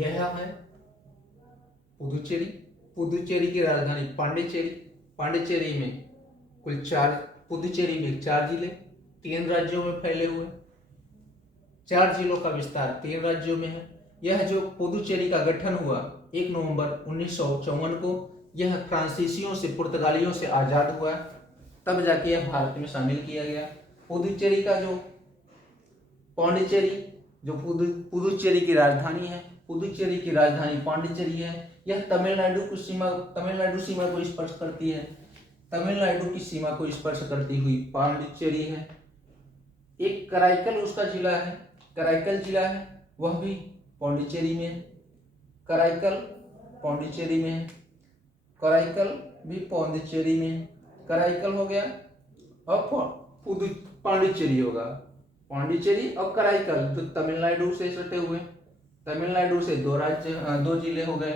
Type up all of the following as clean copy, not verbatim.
यह है पुदुचेरी। पुदुचेरी की राजधानी पांडिचेरी। पांडिचेरी में कुल 4, पुदुचेरी में 4 जिले 3 राज्यों में फैले हुए, 4 जिलों का विस्तार 3 राज्यों में है। यह जो पुदुचेरी का गठन हुआ 1 नवंबर 1954 को, यह फ्रांसीसियों से, पुर्तगालियों से आजाद हुआ, तब जाके यह भारत में शामिल किया गया। पुदुचेरी का जो पांडिचेरी, जो पुदुचेरी की राजधानी है, पुदुचेरी की राजधानी पांडिचेरी है। यह तमिलनाडु सीमा को स्पर्श करती है। तमिलनाडु की सीमा को स्पर्श करती हुई पांडिचेरी है। एक कराईकल उसका जिला है, कराईकल जिला है, वह भी पांडिचेरी में है। कराईकल पांडिचेरी में है, कराईकल भी पांडिचेरी में है। कराईकल हो गया, अब पांडिचेरी होगा। पांडिचेरी और कराईकल जो तमिलनाडु से सटे हुए, तमिलनाडु से 2 जिले हो गए,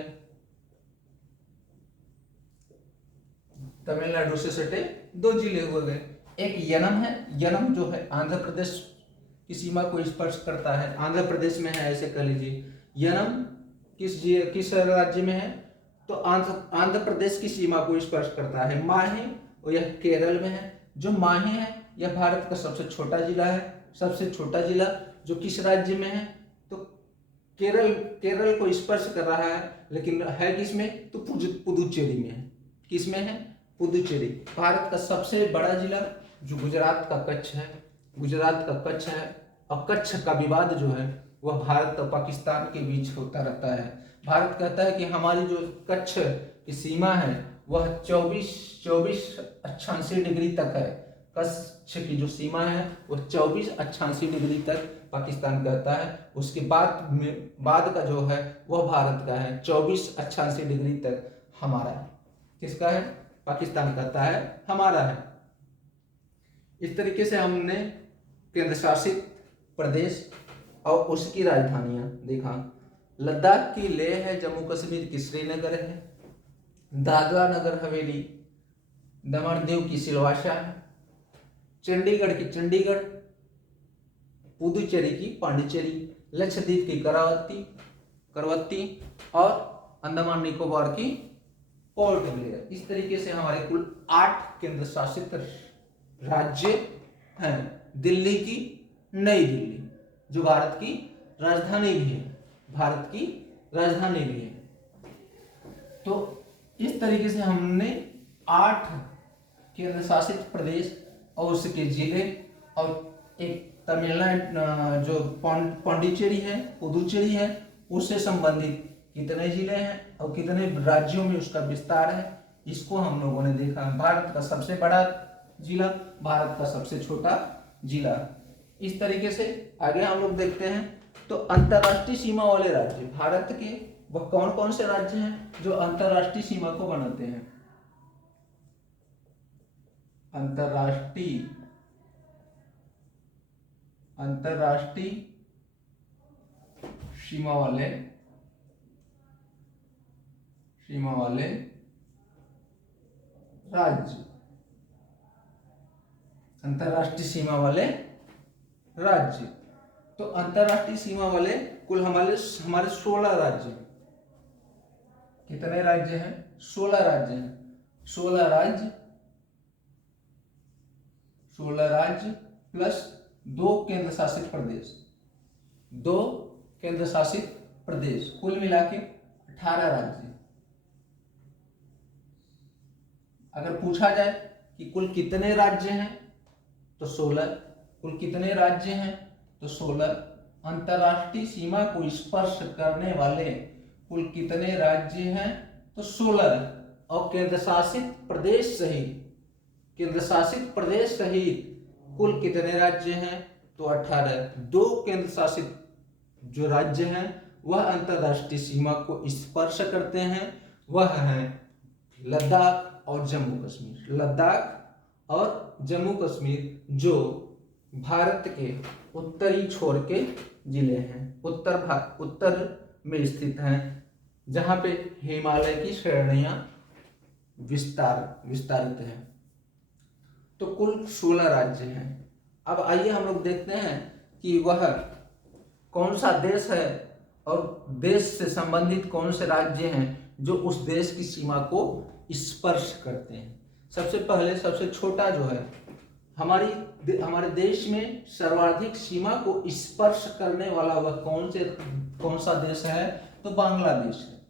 तमिलनाडु से सटे 2 जिले हो गए। एक यनम है, यनम जो है आंध्र प्रदेश की सीमा को स्पर्श करता है, आंध्र प्रदेश में है ऐसे कह लीजिए। यनम किस राज्य में है, तो आंध्र प्रदेश की सीमा को स्पर्श करता है। माहे, और यह केरल में है। जो माहे है यह भारत का सबसे छोटा जिला है, सबसे छोटा जिला जो किस राज्य में है, तो केरल को स्पर्श कर रहा है, लेकिन है किसमें, तो पुदुचेरी में है। किसमें है, पुदुचेरी। भारत का सबसे बड़ा जिला जो गुजरात का कच्छ है, गुजरात का कच्छ है, और कच्छ का विवाद जो है वह भारत और पाकिस्तान के बीच होता रहता है। भारत कहता है कि हमारी जो कच्छ की सीमा है वह 24 डिग्री तक है। कच्छ की जो सीमा है वह 24 डिग्री तक पाकिस्तान कहता है। उसके बाद का जो है वह भारत का है, 24 डिग्री तक हमारा है। किसका है, पाकिस्तान कहता है हमारा है। इस तरीके से हमने केंद्र शासित प्रदेश और उसकी राजधानियां देखा। लद्दाख की लेह है, जम्मू कश्मीर की श्रीनगर है, दादरा नगर हवेली, दमन दीव की सिलवासा है, चंडीगढ़ की चंडीगढ़, पुदुचेरी की पांडिचेरी, लक्षद्वीप की करवत्ती और अंडमान निकोबार की पोर्ट ब्लेयर। इस तरीके से हमारे कुल 8 केंद्र शासित राज्य हैं। दिल्ली की नई दिल्ली जो भारत की राजधानी भी है, भारत की राजधानी भी है। तो इस तरीके से हमने 8 केंद्र शासित प्रदेश और उसके जिले और एक तमिलनाडु जो पांडिचेरी है, पुदुचेरी है, उससे संबंधित कितने जिले हैं और कितने राज्यों में उसका विस्तार है, इसको हम लोगों ने देखा। भारत का सबसे बड़ा जिला, भारत का सबसे छोटा जिला। इस तरीके से आगे हम लोग देखते हैं तो अंतरराष्ट्रीय सीमा वाले राज्य भारत के वह कौन कौन से राज्य हैं जो अंतरराष्ट्रीय सीमा को बनाते हैं। अंतरराष्ट्रीय सीमा वाले राज्य, अंतरराष्ट्रीय सीमा वाले राज्य। तो अंतरराष्ट्रीय सीमा वाले कुल हमारे 16 राज्य। कितने राज्य हैं, 16 राज्य हैं। 16 राज्य प्लस 2 केंद्र शासित प्रदेश, 2 केंद्र शासित प्रदेश, कुल मिला के 18 राज्य। अगर पूछा जाए कि कुल कितने राज्य हैं तो 16, कुल कितने राज्य हैं तो 16। अंतरराष्ट्रीय सीमा को स्पर्श करने वाले कुल कितने राज्य हैं तो 16, और केंद्र शासित प्रदेश सहित कुल कितने राज्य हैं तो 18। 2 केंद्र शासित जो राज्य हैं वह अंतरराष्ट्रीय सीमा को स्पर्श करते हैं, वह हैं लद्दाख और जम्मू कश्मीर। लद्दाख और जम्मू कश्मीर जो भारत के उत्तरी छोर के जिले हैं, उत्तर में स्थित हैं, जहां पे हिमालय की श्रेणियां विस्तारित हैं। तो कुल 16 राज्य हैं। अब आइए हम लोग देखते हैं कि वह कौन सा देश है और देश से संबंधित कौन से राज्य हैं जो उस देश की सीमा को स्पर्श करते हैं। सबसे पहले सबसे छोटा जो है, हमारे देश में सर्वाधिक सीमा को स्पर्श करने वाला वह कौन सा देश है, तो बांग्लादेश है।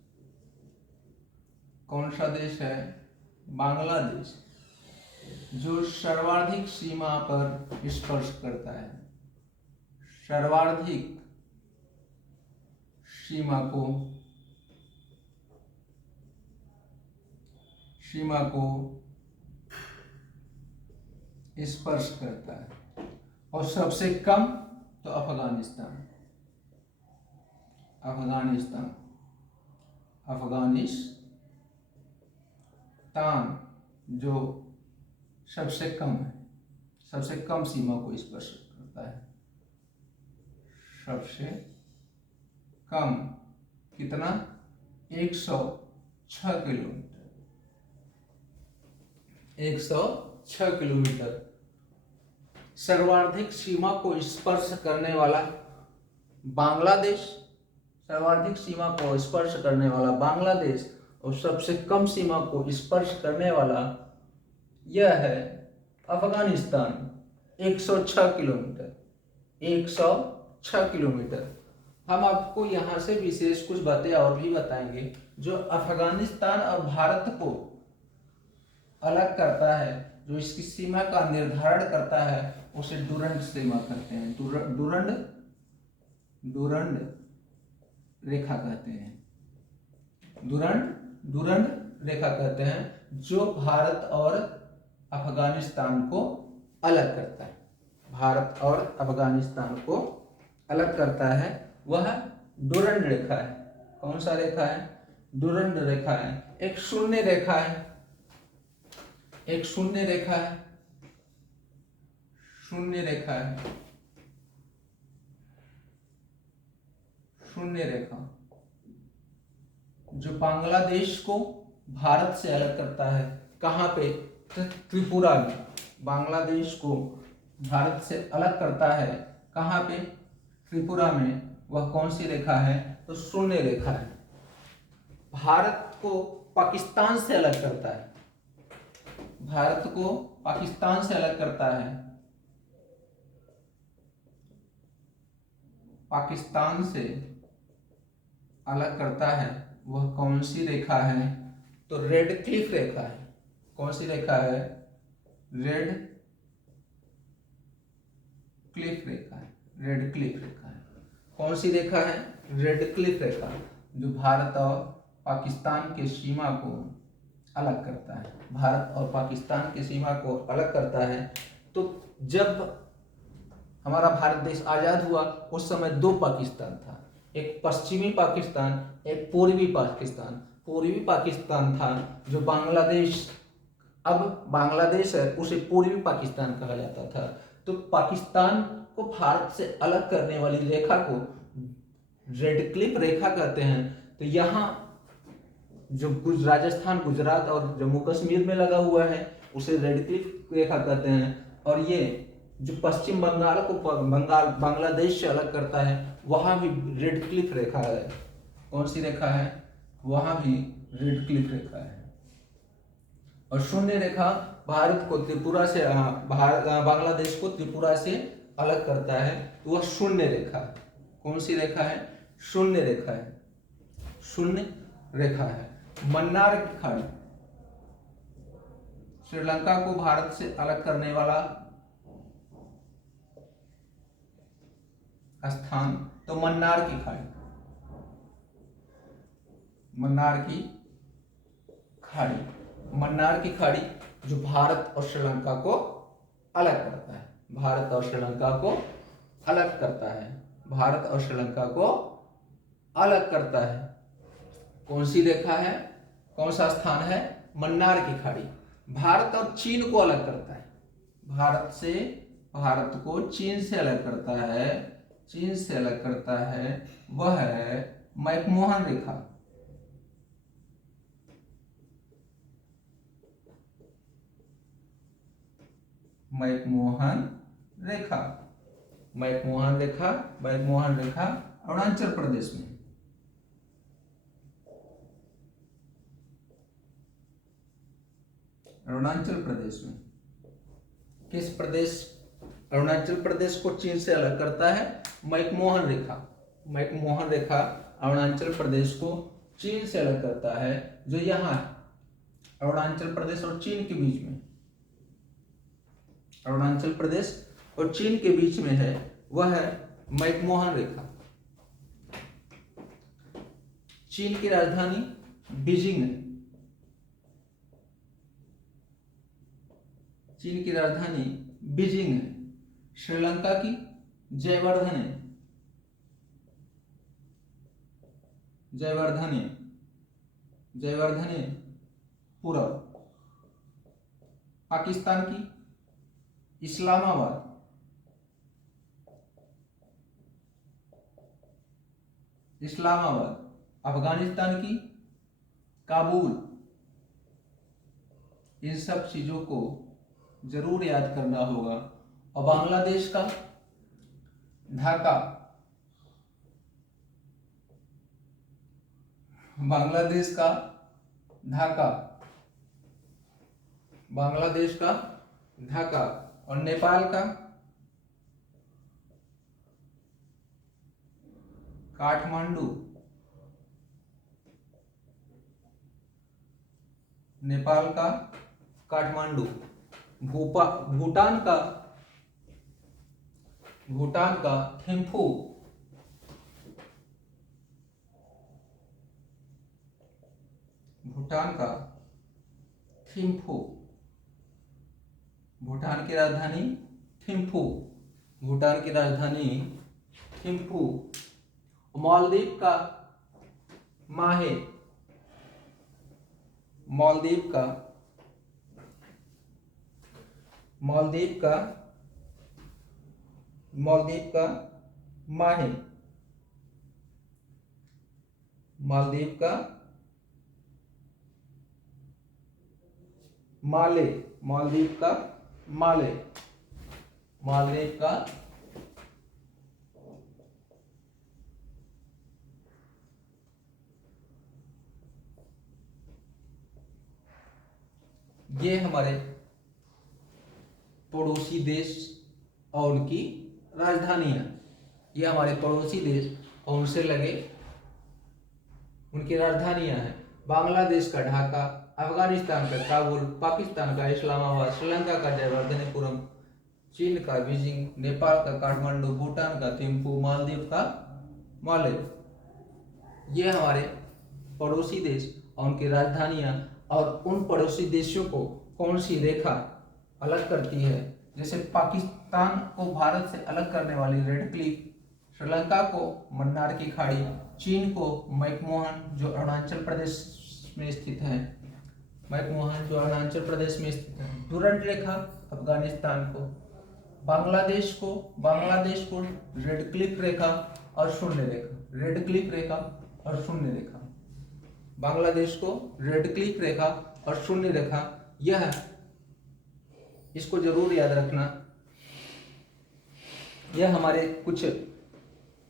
कौन सा देश है, बांग्लादेश, जो सर्वाधिक सीमा पर स्पर्श करता है, सर्वाधिक सीमा को स्पर्श करता है। और सबसे कम तो अफगानिस्तान जो सबसे कम है, सबसे कम सीमा को स्पर्श करता है। सबसे कम कितना, 106 किलोमीटर, 106 किलोमीटर। सर्वाधिक सीमा को स्पर्श करने वाला बांग्लादेश, सर्वाधिक सीमा को स्पर्श करने वाला बांग्लादेश, और सबसे कम सीमा को स्पर्श करने वाला यह है अफगानिस्तान, 106 किलोमीटर, 106 किलोमीटर। हम आपको यहाँ से विशेष कुछ बातें और भी बताएंगे। जो अफगानिस्तान और भारत को अलग करता है, जो इसकी सीमा का निर्धारण करता है, उसे डुरंड सीमा कहते हैं, डुरंड रेखा कहते हैं, डुरंड रेखा कहते हैं, जो भारत और अफगानिस्तान को अलग करता है। भारत और अफगानिस्तान को अलग करता है वह डुरंड रेखा है। कौन सा रेखा है, डुरंड रेखा है। एक शून्य रेखा है, एक शून्य रेखा है, शून्य रेखा है, शून्य रेखा जो बांग्लादेश को भारत से अलग करता है। कहाँ पे, त्रिपुरा में। बांग्लादेश को भारत से अलग करता है कहाँ पे, त्रिपुरा में। वह कौन सी रेखा है, तो शून्य रेखा है। भारत को पाकिस्तान से अलग करता है, भारत को पाकिस्तान से अलग करता है, पाकिस्तान से अलग करता है वह कौन सी रेखा है, तो रेड क्लिफ रेखा है। कौन सी रेखा है, रेड क्लिफ रेखा है, रेड क्लिफ रेखा है। कौन सी रेखा है, रेड क्लिफ रेखा, जो भारत और पाकिस्तान के सीमा को अलग करता है। भारत और पाकिस्तान की सीमा को अलग करता है। तो जब हमारा भारत देश आजाद हुआ उस समय दो पाकिस्तान था, एक पश्चिमी पाकिस्तान, एक पूर्वी पाकिस्तान। पूर्वी पाकिस्तान था जो बांग्लादेश, अब बांग्लादेश है, उसे पूर्वी पाकिस्तान कहा जाता था। तो पाकिस्तान को भारत से अलग करने वाली रेखा को रेड क्लिफ रेखा कहते हैं। तो यहाँ जो राजस्थान, गुजरात और जम्मू कश्मीर में लगा हुआ है उसे रेड क्लिफ रेखा कहते हैं। और ये जो पश्चिम बंगाल को बांग्लादेश से अलग करता है वहां भी रेड क्लिफ रेखा है। कौन सी रेखा है, वहां भी रेड क्लिफ रेखा है। और शून्य रेखा भारत को त्रिपुरा से, बांग्लादेश को त्रिपुरा से अलग करता है, तो वह शून्य रेखा। कौन सी रेखा है, शून्य रेखा है, शून्य रेखा है। मन्नार की खाड़ी, श्रीलंका को भारत से अलग करने वाला स्थान, तो मन्नार की खाड़ी, मन्नार की खाड़ी, मन्नार की खाड़ी जो भारत और श्रीलंका को अलग करता है, भारत और श्रीलंका को अलग करता है, भारत और श्रीलंका को अलग करता है। कौन सी रेखा है, कौन सा स्थान है, मन्नार की खाड़ी। भारत और चीन को अलग करता है, भारत को चीन से अलग करता है, चीन से अलग करता है, वह है मैकमोहन रेखा। मैकमोहन रेखा, मैकमोहन रेखा, मैकमोहन रेखा अरुणाचल प्रदेश में, अरुणाचल प्रदेश में। किस प्रदेश? अरुणाचल प्रदेश को चीन से अलग करता है मैकमोहन रेखा। मैकमोहन रेखा अरुणाचल प्रदेश को चीन से अलग करता है, जो यहाँ है अरुणाचल प्रदेश और चीन के बीच में। अरुणाचल प्रदेश और चीन के बीच में है, वह है मैकमोहन रेखा। चीन की राजधानी बीजिंग है। चीन की राजधानी बीजिंग है। श्रीलंका की जयवर्धने। जयवर्धने जयवर्धनेपुरम। पाकिस्तान की इस्लामाबाद। इस्लामाबाद। अफगानिस्तान की काबुल। इन सब चीजों को जरूर याद करना होगा। और बांग्लादेश का ढाका। बांग्लादेश का ढाका। बांग्लादेश का ढाका। और नेपाल का काठमांडू। नेपाल का काठमांडू। भूटान का थिम्पू। भूटान का थिम्पू। भूटान की राजधानी थिम्पू। भूटान की राजधानी थिम्पू। मालदीव का माहे। मालदीव का मालदीव का मालदीव का माहे। मालदीव का माले। मालदीव का माले। मालदीव का ये हमारे पड़ोसी देश और उनकी राजधानियां। ये हमारे पड़ोसी देश और उनसे लगे उनकी राजधानियां हैं। बांग्लादेश का ढाका, अफगानिस्तान का काबुल, पाकिस्तान का इस्लामाबाद, श्रीलंका का जयवर्धनेपुरम, चीन का बीजिंग, नेपाल का काठमांडू, भूटान का थिम्पू, मालदीव का माले। ये हमारे पड़ोसी देश और उनकी राजधानियां। और उन पड़ोसी देशों को कौन सी रेखा अलग करती है? जैसे पाकिस्तान को भारत से अलग करने वाली रेड क्लिफ, श्रीलंका को मन्नार की खाड़ी, चीन को मैकमोहन जो अरुणाचल प्रदेश में स्थित है, मैकमोहन जो अरुणाचल प्रदेश में स्थित है, डुरंड रेखा अफगानिस्तान को, बांग्लादेश को रेड क्लिफ रेखा और शून्य रेखा, रेड क्लिफ रेखा और शून्य रेखा, बांग्लादेश को रेड क्लिफ रेखा और शून्य रेखा। यह इसको जरूर याद रखना। यह हमारे कुछ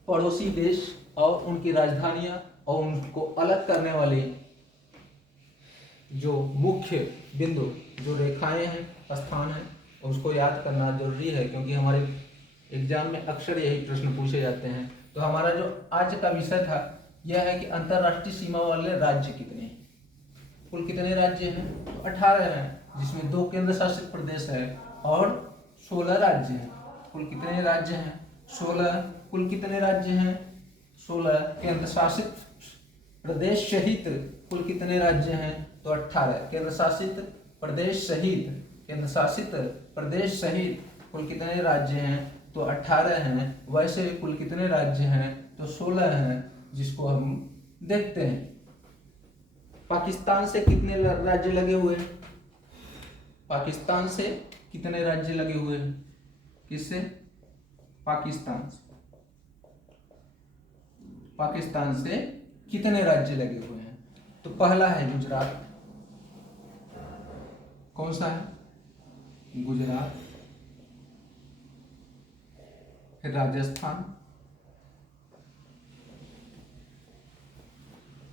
पड़ोसी देश और उनकी राजधानियां और उनको अलग करने वाली जो मुख्य बिंदु, जो रेखाएं हैं, स्थान हैं, उसको याद करना जरूरी है, क्योंकि हमारे एग्जाम में अक्सर यही प्रश्न पूछे जाते हैं। तो हमारा जो आज का विषय था यह है कि अंतरराष्ट्रीय सीमा वाले राज्य कितने हैं। कुल कितने राज्य हैं? तो 18 हैं, जिसमें 2 केंद्र शासित प्रदेश है और 16 राज्य हैं। कुल कितने राज्य हैं? 16। कुल कितने राज्य हैं? 16। केंद्र शासित प्रदेश सहित कुल कितने राज्य हैं? तो 18। केंद्र शासित प्रदेश सहित, केंद्र शासित प्रदेश सहित कुल कितने राज्य हैं? तो 18 हैं। वैसे कुल कितने राज्य हैं? तो 16 हैं, जिसको हम देखते हैं। पाकिस्तान से कितने राज्य लगे हुए हैं? पाकिस्तान से कितने राज्य लगे हुए हैं? किससे? पाकिस्तान से। पाकिस्तान से कितने राज्य लगे हुए हैं? तो पहला है गुजरात। कौन सा है? गुजरात। फिर राजस्थान।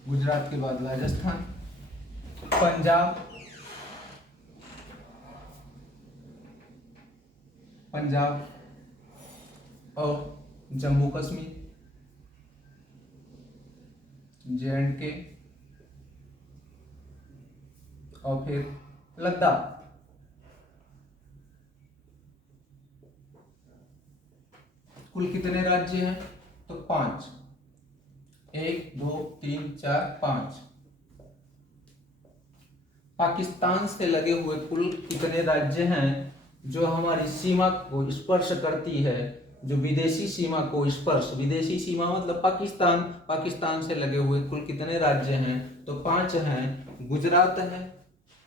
गुजरात के बाद राजस्थान, पंजाब, पंजाब और जम्मू कश्मीर, J&K और फिर लद्दाख। कुल कितने राज्य हैं? तो 5, 1 2 3 4 5। पाकिस्तान से लगे हुए कुल कितने राज्य हैं जो हमारी सीमा को स्पर्श करती है, जो विदेशी सीमा को स्पर्श, विदेशी सीमा मतलब पाकिस्तान, पाकिस्तान से लगे हुए कुल कितने राज्य हैं? तो 5 हैं। गुजरात है,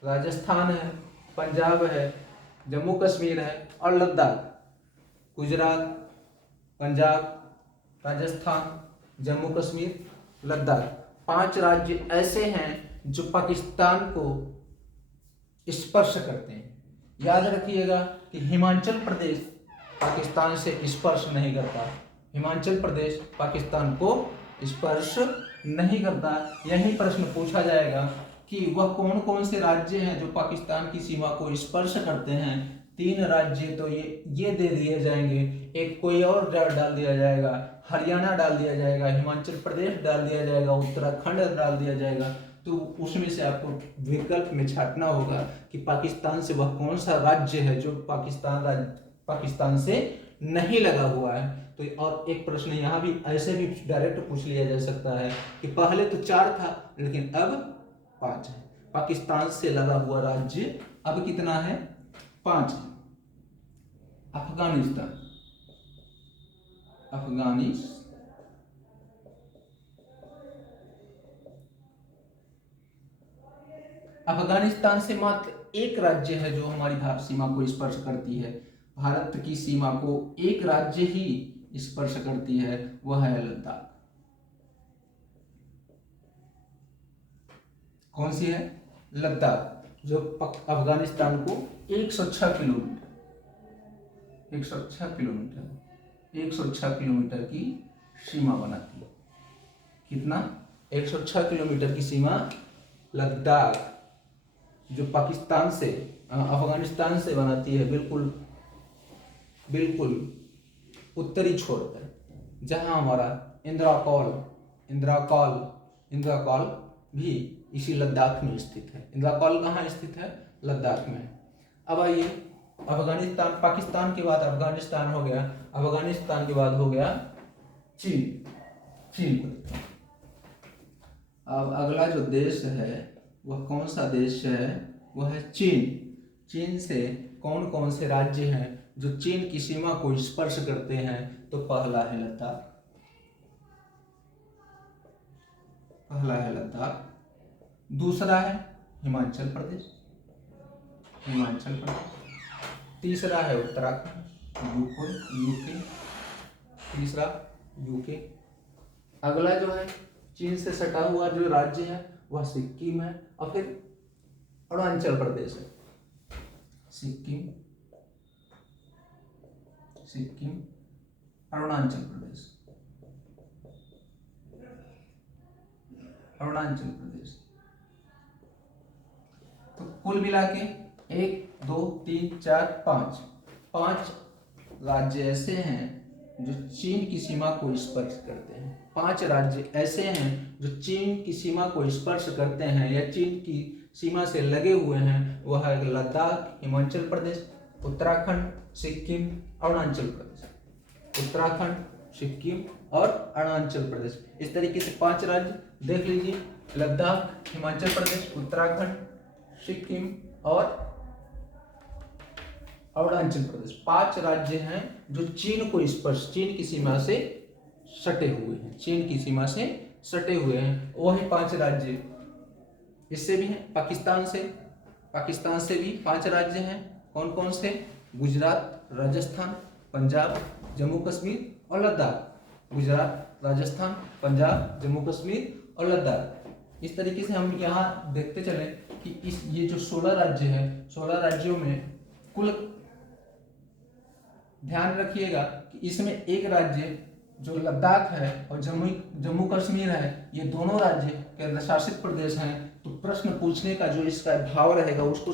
राजस्थान है, पंजाब है, जम्मू कश्मीर है और लद्दाख। गुजरात, पंजाब, राजस्थान, जम्मू कश्मीर, लद्दाख, 5 राज्य ऐसे हैं जो पाकिस्तान को स्पर्श करते हैं। याद रखिएगा कि हिमाचल प्रदेश पाकिस्तान से स्पर्श नहीं करता, हिमाचल प्रदेश पाकिस्तान को स्पर्श नहीं करता। यही प्रश्न पूछा जाएगा कि वह कौन कौन से राज्य हैं जो पाकिस्तान की सीमा को स्पर्श करते हैं। 3 राज्य तो ये दे दिए जाएंगे, एक कोई और डाल दिया जाएगा, हरियाणा डाल दिया जाएगा, हिमाचल प्रदेश डाल दिया जाएगा, उत्तराखंड डाल दिया जाएगा। तो उसमें से आपको विकल्प में छांटना होगा कि पाकिस्तान से वह कौन सा राज्य है जो पाकिस्तान से नहीं लगा हुआ है। तो और एक प्रश्न यहाँ भी ऐसे भी डायरेक्ट पूछ लिया जा सकता है कि पहले तो 4 था लेकिन अब 5 है। पाकिस्तान से लगा हुआ राज्य अब कितना है? 5 है। अफगानिस्तान, अफगानिस्तान से मात्र एक राज्य है जो हमारी भारत सीमा को स्पर्श करती है। भारत की सीमा को एक राज्य ही स्पर्श करती है, वह है लद्दाख। कौन सी है? लद्दाख, जो अफगानिस्तान को 106 किलोमीटर की सीमा बनाती है। कितना? 106 किलोमीटर की सीमा लद्दाख जो पाकिस्तान से अफगानिस्तान से बनाती है, बिल्कुल उत्तरी छोर पर, जहां हमारा इंद्राकौल भी इसी लद्दाख में स्थित है। इंद्राकौल कहाँ स्थित है? लद्दाख में। अब आइए, अफगानिस्तान, पाकिस्तान के बाद अफगानिस्तान हो गया, अफगानिस्तान के बाद हो गया चीन। अब अगला जो देश है वह कौन सा देश है? वह है चीन। चीन से कौन कौन से राज्य हैं जो चीन की सीमा को स्पर्श करते हैं? तो पहला है लद्दाख, दूसरा है हिमाचल प्रदेश, तीसरा है उत्तराखंड, यूके। अगला जो है चीन से सटा हुआ जो राज्य है वह सिक्किम है और फिर अरुणाचल प्रदेश है। सिक्किम, अरुणाचल प्रदेश। तो कुल मिला के 1 2 3 4 5 राज्य ऐसे हैं जो चीन की सीमा को स्पर्श करते हैं। 5 राज्य ऐसे हैं जो चीन की सीमा को स्पर्श करते हैं या चीन की सीमा से लगे हुए हैं। वह है लद्दाख, हिमाचल प्रदेश, उत्तराखंड, सिक्किम, अरुणाचल प्रदेश। उत्तराखंड, सिक्किम और अरुणाचल प्रदेश, इस तरीके से 5 राज्य देख लीजिए। लद्दाख, हिमाचल प्रदेश, उत्तराखंड, सिक्किम और अरुणाचल प्रदेश, 5 राज्य हैं जो चीन को स्पर्श, चीन की सीमा से सटे हुए हैं। वही 5 राज्य इससे भी हैं। पाकिस्तान से भी 5 राज्य हैं। कौन कौन से? गुजरात, राजस्थान, पंजाब, जम्मू कश्मीर और लद्दाख। गुजरात, राजस्थान, पंजाब, जम्मू कश्मीर और लद्दाख। इस तरीके से हम यहाँ देखते चले कि ये जो 16 राज्य है, 16 राज्यों में कुल, ध्यान रखिएगा कि इसमें एक राज्य जो लद्दाख है और जम्मू कश्मीर है, ये दोनों राज्य केंद्र शासित प्रदेश हैं। तो प्रश्न पूछने का जो इसका भाव रहेगा उसको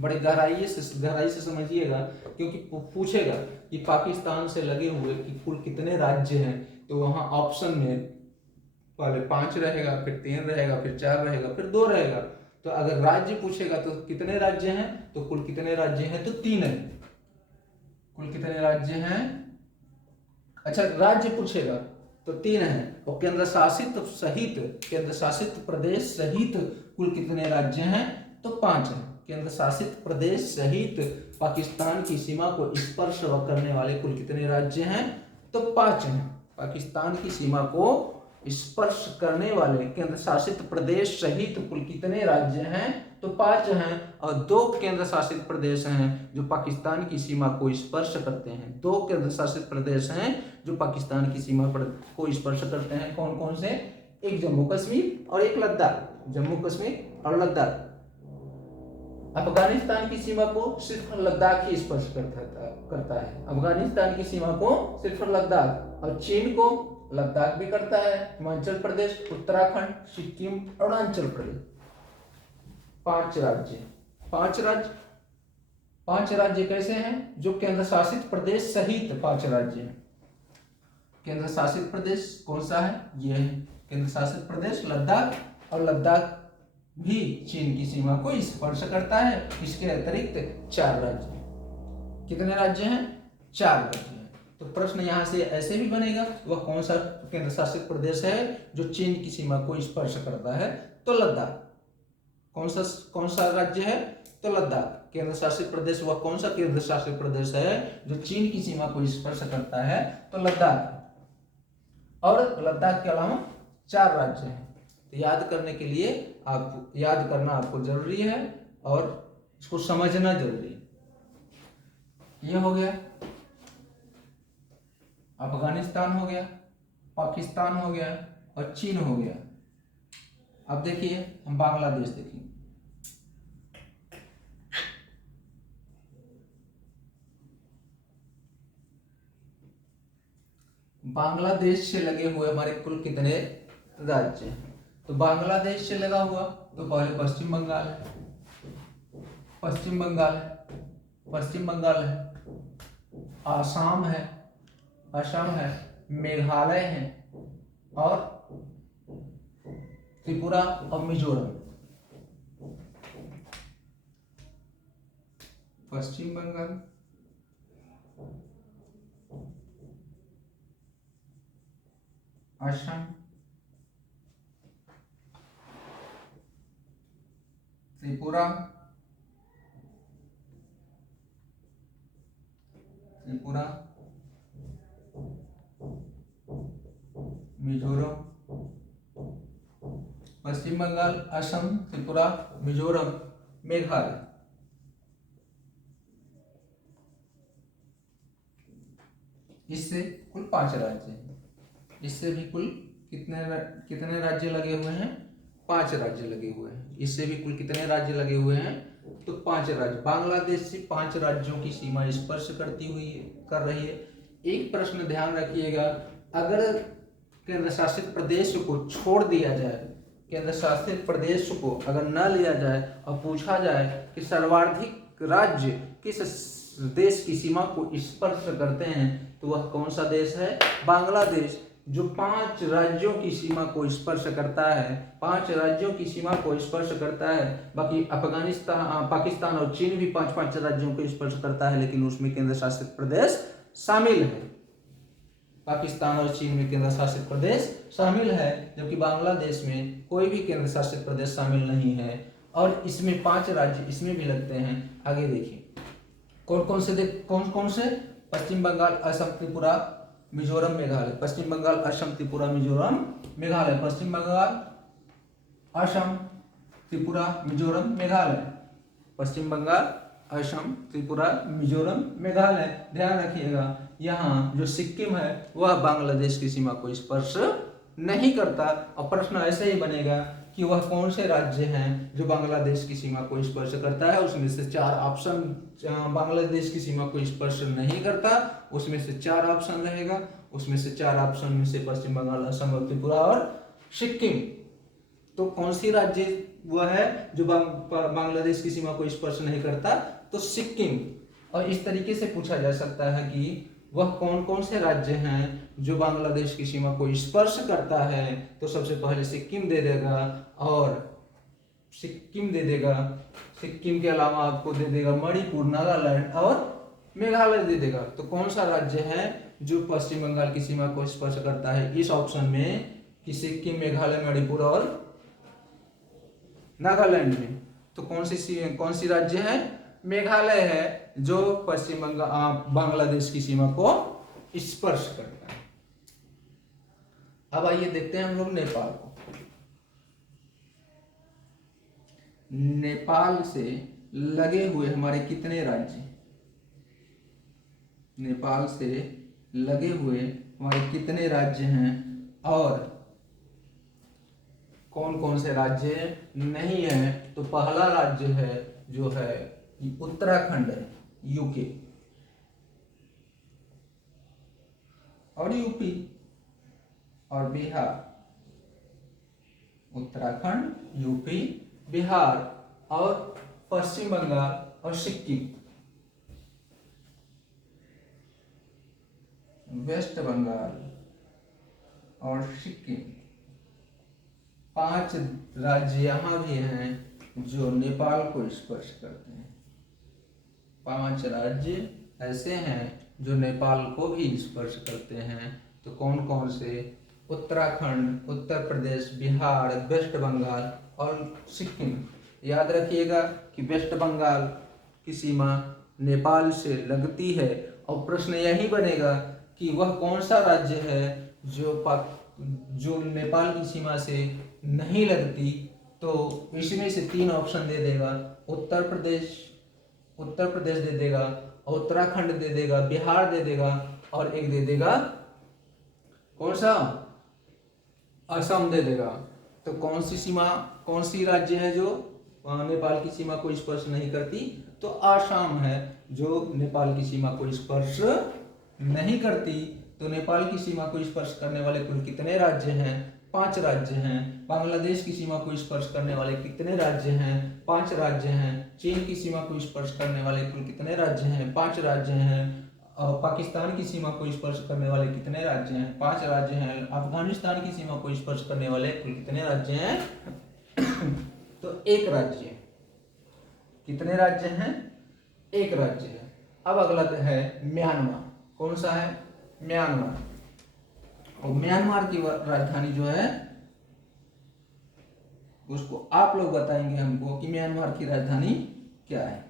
बड़े गहराई से समझिएगा, क्योंकि पूछेगा कि पाकिस्तान से लगे हुए कि कुल कितने राज्य हैं, तो वहां ऑप्शन में पहले 5 रहेगा, फिर 3 रहेगा, फिर 4 रहेगा, फिर 2 रहेगा। तो अगर राज्य पूछेगा तो कितने राज्य हैं, तो कुल कितने राज्य हैं, तो 3 है। कुल कितने राज्य हैं, अच्छा राज्य पूछेगा तो 3 है, और केंद्र शासित प्रदेश सहित कुल कितने राज्य हैं, तो 5 है। केंद्र शासित प्रदेश सहित पाकिस्तान की सीमा को स्पर्श करने वाले कुल कितने राज्य हैं, तो 5 हैं। पाकिस्तान की सीमा को स्पर्श करने वाले केंद्र शासित प्रदेश सहित कुल कितने राज्य हैं, तो 5 हैं। और 2 केंद्र शासित प्रदेश हैं जो पाकिस्तान की सीमा को स्पर्श करते हैं। 2 केंद्र शासित प्रदेश हैं जो पाकिस्तान की सीमा को स्पर्श करते हैं। कौन कौन से, एक जम्मू कश्मीर और एक लद्दाख। जम्मू कश्मीर और लद्दाख। अफगानिस्तान की सीमा को सिर्फ लद्दाख ही स्पर्श करता है। अफगानिस्तान की सीमा को सिर्फ लद्दाख, और चीन को लद्दाख भी करता है, हिमाचल प्रदेश, उत्तराखंड, सिक्किम, अरुणाचल प्रदेश। 5 राज्य कैसे हैं, जो केंद्र शासित प्रदेश सहित 5 राज्य हैं। केंद्र शासित प्रदेश कौन सा है, ये है केंद्र शासित प्रदेश लद्दाख, और लद्दाख भी चीन की सीमा को स्पर्श करता है। इसके अतिरिक्त 4 राज्य। कितने राज्य हैं, 4 राज्य हैं। तो प्रश्न यहां से ऐसे भी बनेगा, वह कौन सा केंद्र शासित प्रदेश है जो चीन की सीमा को स्पर्श करता है, तो लद्दाख। कौन सा राज्य है, तो लद्दाख। केंद्र शासित प्रदेश वह कौन सा केंद्र शासित प्रदेश है जो चीन की सीमा को स्पर्श करता है, तो लद्दाख। और लद्दाख के अलावा 4 राज्य हैं। तो याद करने के लिए याद करना आपको जरूरी है और इसको समझना जरूरी है। ये हो गया, अफगानिस्तान हो गया, पाकिस्तान हो गया और चीन हो गया। अब देखिए हम बांग्लादेश देखेंगे। बांग्लादेश से लगे हुए हमारे कुल कितने राज्य हैं, तो बांग्लादेश से लगा हुआ तो पहले पश्चिम बंगाल है, आसाम है, असम है, मेघालय है और त्रिपुरा और मिजोरम। पश्चिम बंगाल, असम, त्रिपुरा, मिजोरम। पश्चिम बंगाल, असम, त्रिपुरा, मिजोरम, मेघालय। इससे कुल 5 राज्य हैं। इससे भी कुल कितने राज्य लगे हुए हैं, 5 राज्य लगे हुए हैं। इससे भी कुल कितने राज्य लगे हुए हैं, तो 5 राज्य। बांग्लादेश से 5 राज्यों की सीमा स्पर्श कर रही है। एक प्रश्न ध्यान रखिएगा, अगर केंद्र शासित प्रदेश को छोड़ दिया जाए, केंद्र शासित प्रदेश को अगर न लिया जाए और पूछा जाए कि सर्वाधिक राज्य किस देश की सीमा को स्पर्श करते हैं, तो वह कौन सा देश है, बांग्लादेश, जो 5 राज्यों की सीमा को स्पर्श करता है। 5 राज्यों की सीमा को स्पर्श करता है। बाकी अफगानिस्तान, पाकिस्तान और चीन भी 5-5 राज्यों को स्पर्श करता है, लेकिन उसमें केंद्र शासित प्रदेश शामिल है। पाकिस्तान और चीन में केंद्र शासित प्रदेश शामिल है, जबकि बांग्लादेश में कोई भी केंद्र शासित प्रदेश शामिल नहीं है। और इसमें 5 राज्य इसमें भी लगते हैं। आगे देखिए कौन से, पश्चिम बंगाल, असम, त्रिपुरा, मिजोरम, मेघालय। पश्चिम बंगाल, असम, त्रिपुरा, मिजोरम, मेघालय। पश्चिम बंगाल, असम, त्रिपुरा, मिजोरम, मेघालय। पश्चिम बंगाल, असम, त्रिपुरा, मिजोरम, मेघालय। ध्यान रखिएगा, यहाँ जो सिक्किम है वह बांग्लादेश की सीमा को स्पर्श नहीं करता। और प्रश्न ऐसे ही बनेगा कि वह कौन से राज्य हैं जो बांग्लादेश की सीमा को स्पर्श करता है। उसमें से 4 ऑप्शन बांग्लादेश की सीमा को स्पर्श नहीं करता, उसमें से 4 ऑप्शन रहेगा। उसमें से 4 ऑप्शन में से पश्चिम बंगाल, असम, त्रिपुरा और सिक्किम। तो कौन सी राज्य वह है जो बांग्लादेश की सीमा को स्पर्श नहीं करता, तो सिक्किम। और इस तरीके से पूछा जा सकता है कि वह कौन कौन से राज्य हैं जो बांग्लादेश की सीमा को स्पर्श करता है, तो सबसे पहले सिक्किम दे देगा, और सिक्किम दे देगा, सिक्किम के अलावा आपको दे देगा मणिपुर, नागालैंड और मेघालय दे देगा। तो कौन सा राज्य है जो पश्चिम बंगाल की सीमा को स्पर्श करता है इस ऑप्शन में, कि सिक्किम, मेघालय, मणिपुर और नागालैंड में? तो कौन सी राज्य है? मेघालय है जो पश्चिम बंगाल बांग्लादेश की सीमा को स्पर्श करता है। अब आइए देखते हैं हम लोग नेपाल को। नेपाल से लगे हुए हमारे कितने राज्य, नेपाल से लगे हुए हमारे कितने राज्य हैं, और कौन कौन से राज्य नहीं है? तो पहला राज्य है जो है उत्तराखंड है, यूके, और यूपी और बिहार। उत्तराखंड, यूपी, बिहार और पश्चिम बंगाल और सिक्किम, वेस्ट बंगाल और सिक्किम। 5 राज्य यहाँ भी हैं जो नेपाल को स्पर्श करते हैं। 5 राज्य ऐसे हैं जो नेपाल को भी स्पर्श करते हैं। तो कौन कौन से? उत्तराखंड, उत्तर प्रदेश, बिहार, वेस्ट बंगाल और सिक्किम। याद रखिएगा कि वेस्ट बंगाल की सीमा नेपाल से लगती है, और प्रश्न यही बनेगा कि वह कौन सा राज्य है जो नेपाल की सीमा से नहीं लगती। तो इसमें से 3 ऑप्शन दे देगा, उत्तर प्रदेश दे देगा, उत्तराखंड दे देगा, बिहार दे देगा, और एक दे देगा कौन सा? असम दे देगा। तो कौन सी राज्य है जो नेपाल की सीमा को स्पर्श नहीं करती? तो असम है जो नेपाल की सीमा को स्पर्श नहीं करती। तो नेपाल की सीमा को स्पर्श करने वाले कुल कितने राज्य हैं? 5 राज्य हैं। बांग्लादेश की सीमा को स्पर्श करने वाले कितने राज्य हैं? 5 राज्य हैं। चीन की सीमा को स्पर्श करने वाले कुल कितने राज्य हैं? 5 राज्य हैं। और पाकिस्तान की सीमा को स्पर्श करने वाले कितने राज्य हैं? 5 राज्य हैं। अफगानिस्तान की सीमा को स्पर्श करने वाले कुल कितने राज्य हैं? तो 1 राज्य है। कितने राज्य हैं? 1 राज्य है। अब अगला है म्यांमार। कौन सा है? म्यांमार। और म्यांमार की राजधानी जो है उसको आप लोग बताएंगे हमको कि म्यांमार की राजधानी क्या है।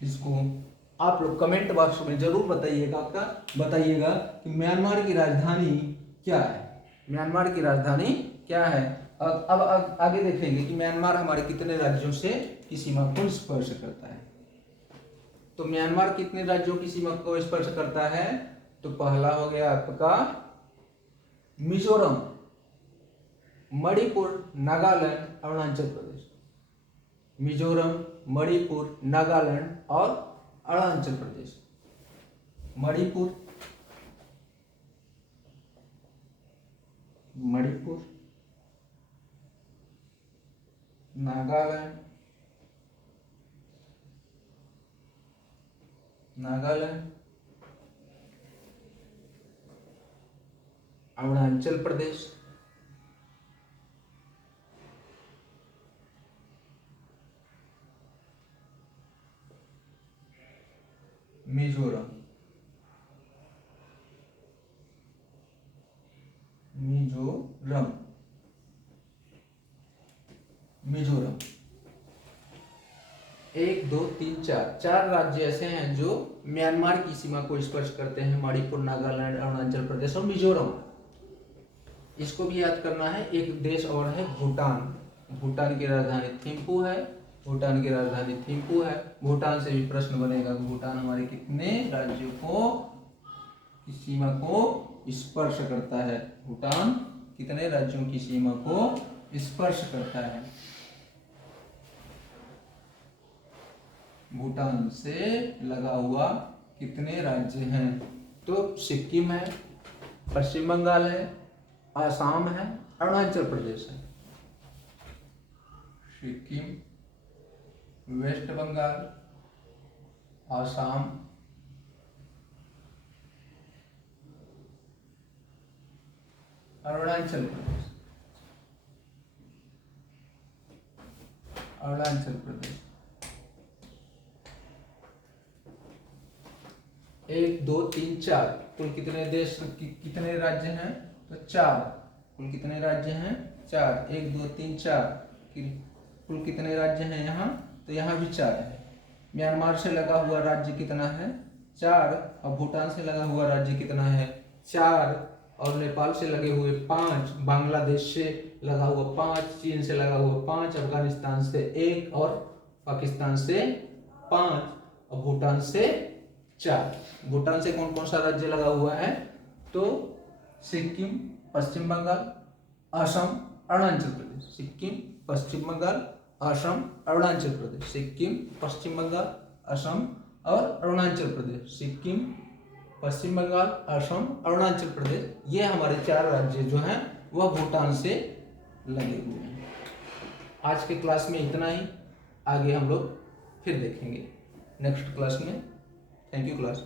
इसको आप लोग कमेंट बॉक्स में जरूर बताइएगा कि म्यांमार की राजधानी क्या है। म्यांमार की राजधानी क्या है? अब आगे देखेंगे कि म्यांमार हमारे कितने राज्यों से की सीमा को स्पर्श करता है। तो म्यांमार कितने राज्यों की सीमा को स्पर्श करता है? तो पहला हो गया आपका मिजोरम, मणिपुर, नागालैंड, अरुणाचल प्रदेश। मिजोरम, मणिपुर, नागालैंड और अरुणाचल प्रदेश। मणिपुर, नागालैंड, अरुणाचल प्रदेश, मिजोरम। मिजोरम 1 2 3 4 राज्य ऐसे हैं जो म्यांमार की सीमा को स्पर्श करते हैं। मणिपुर, नागालैंड, अरुणाचल प्रदेश और मिजोरम। इसको भी याद करना है। एक देश और है भूटान। भूटान की राजधानी थिम्पू है। भूटान से भी प्रश्न बनेगा। भूटान हमारे कितने राज्यों को की सीमा को स्पर्श करता है? भूटान कितने राज्यों की सीमा को स्पर्श करता है? भूटान से लगा हुआ कितने राज्य हैं? तो सिक्किम है, पश्चिम बंगाल है, आसाम है, अरुणाचल प्रदेश है। सिक्किम, वेस्ट बंगाल, आसाम, अरुणाचल प्रदेश, अरुणाचल प्रदेश। 1 2 3 4 कुल कितने देश कितने राज्य हैं? तो 4। कुल कितने राज्य हैं? 4। 1 2 3 4 कुल कितने राज्य हैं यहाँ? तो यहाँ भी 4 है। म्यांमार से लगा हुआ राज्य कितना है? 4। और भूटान से लगा हुआ राज्य कितना है? 4। और नेपाल से लगे हुए 5, बांग्लादेश से लगा हुआ 5, चीन से लगा हुआ 5, अफगानिस्तान से 1 और पाकिस्तान से 5 और भूटान से 4। भूटान से कौन कौन सा राज्य लगा हुआ है? तो सिक्किम, पश्चिम बंगाल, असम, अरुणाचल प्रदेश। सिक्किम, पश्चिम बंगाल, असम, अरुणाचल प्रदेश। सिक्किम, पश्चिम बंगाल, असम और अरुणाचल प्रदेश। सिक्किम, पश्चिम बंगाल, असम, अरुणाचल प्रदेश, ये हमारे 4 राज्य जो हैं वह भूटान से लगे हुए हैं। आज के क्लास में इतना ही, आगे हम लोग फिर देखेंगे नेक्स्ट क्लास में। Thank you class.